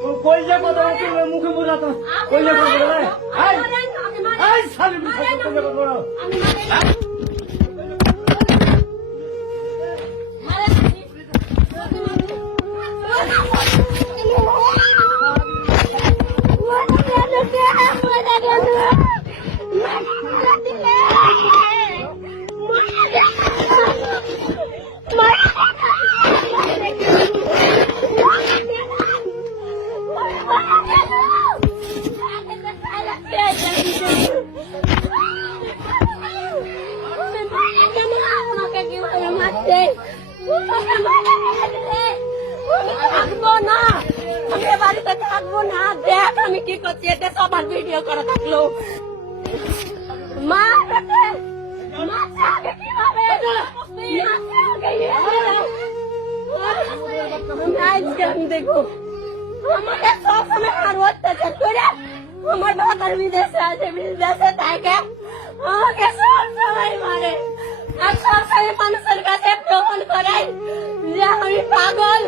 তো কই যা কথা বলতে মুখে বোঝা তো কই যা কথা বলে এই এই সালি কই যা কথা বলো থাকবো না, আমি বাড়িতে থাকবো না। দেখ আমি কি করছি, এটা সবার ভিডিও করা থাকলো। মা আমি দেখবো আমাকে সবসময় আর অত্যাচার করে আমার বাবার বিদেশে আছে, বিদেশে থাকে আমাকে সবসময় মারে আর সবসময় মানুষের কাছে প্রমাণ করাই যে আমি পাগল।